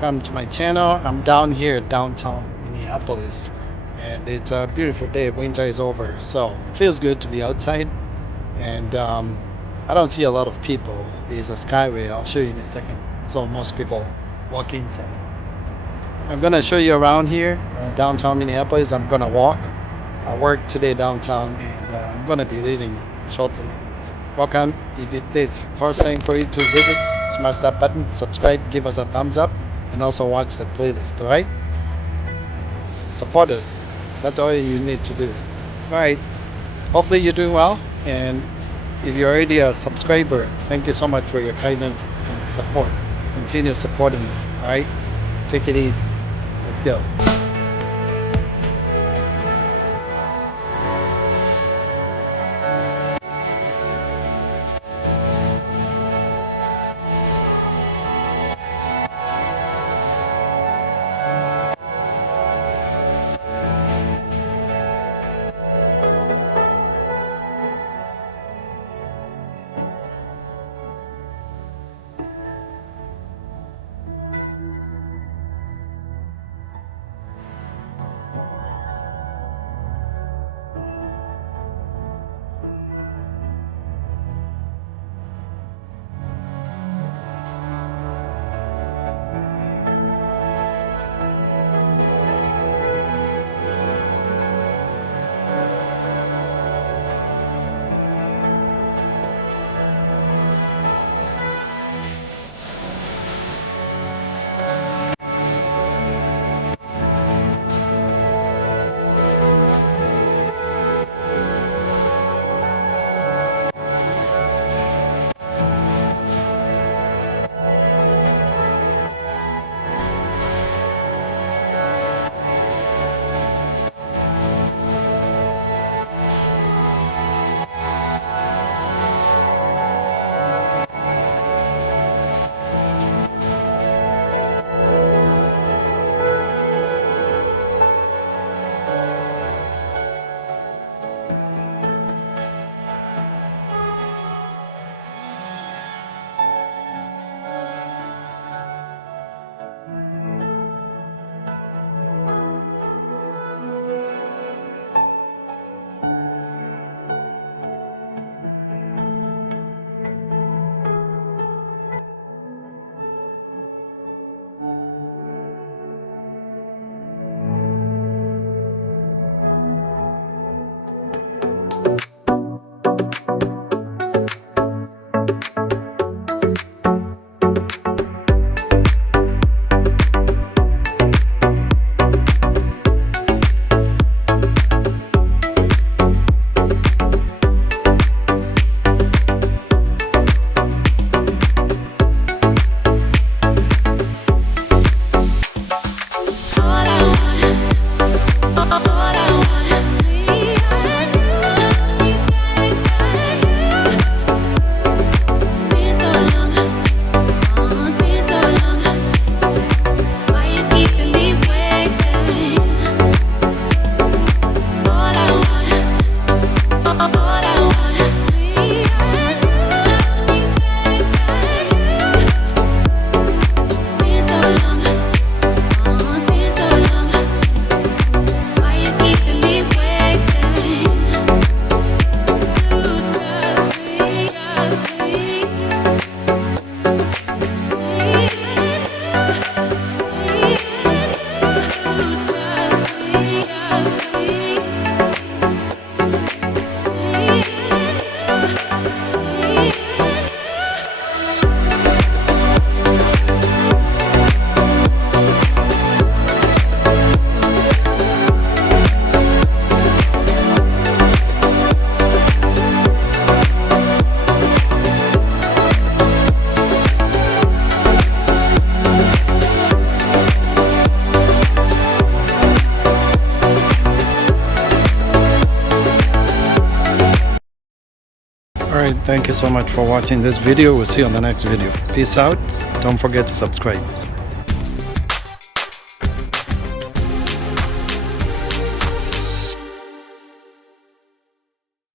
welcome to my channel. I'm down here downtown Minneapolis, and it's a beautiful day. Winter is over, so it feels good to be outside. And I don't see a lot of people. There's a skyway, I'll show you in a second. So most people walk inside. I'm gonna show you around here, downtown Minneapolis. I'm gonna walk. I work today downtown, and I'm gonna be leaving shortly. Welcome. If it is first time for you to visit, smash that button, subscribe, give us a thumbs up, and also watch the playlist. All right? Support us. That's all you need to do. All right. Hopefully you're doing well, and if you're already a subscriber, thank you so much for your kindness and support. Continue supporting us. All right? Take it easy. Let's go. Alright, thank you so much for watching this video. We'll see you on the next video. Peace out. Don't forget to subscribe.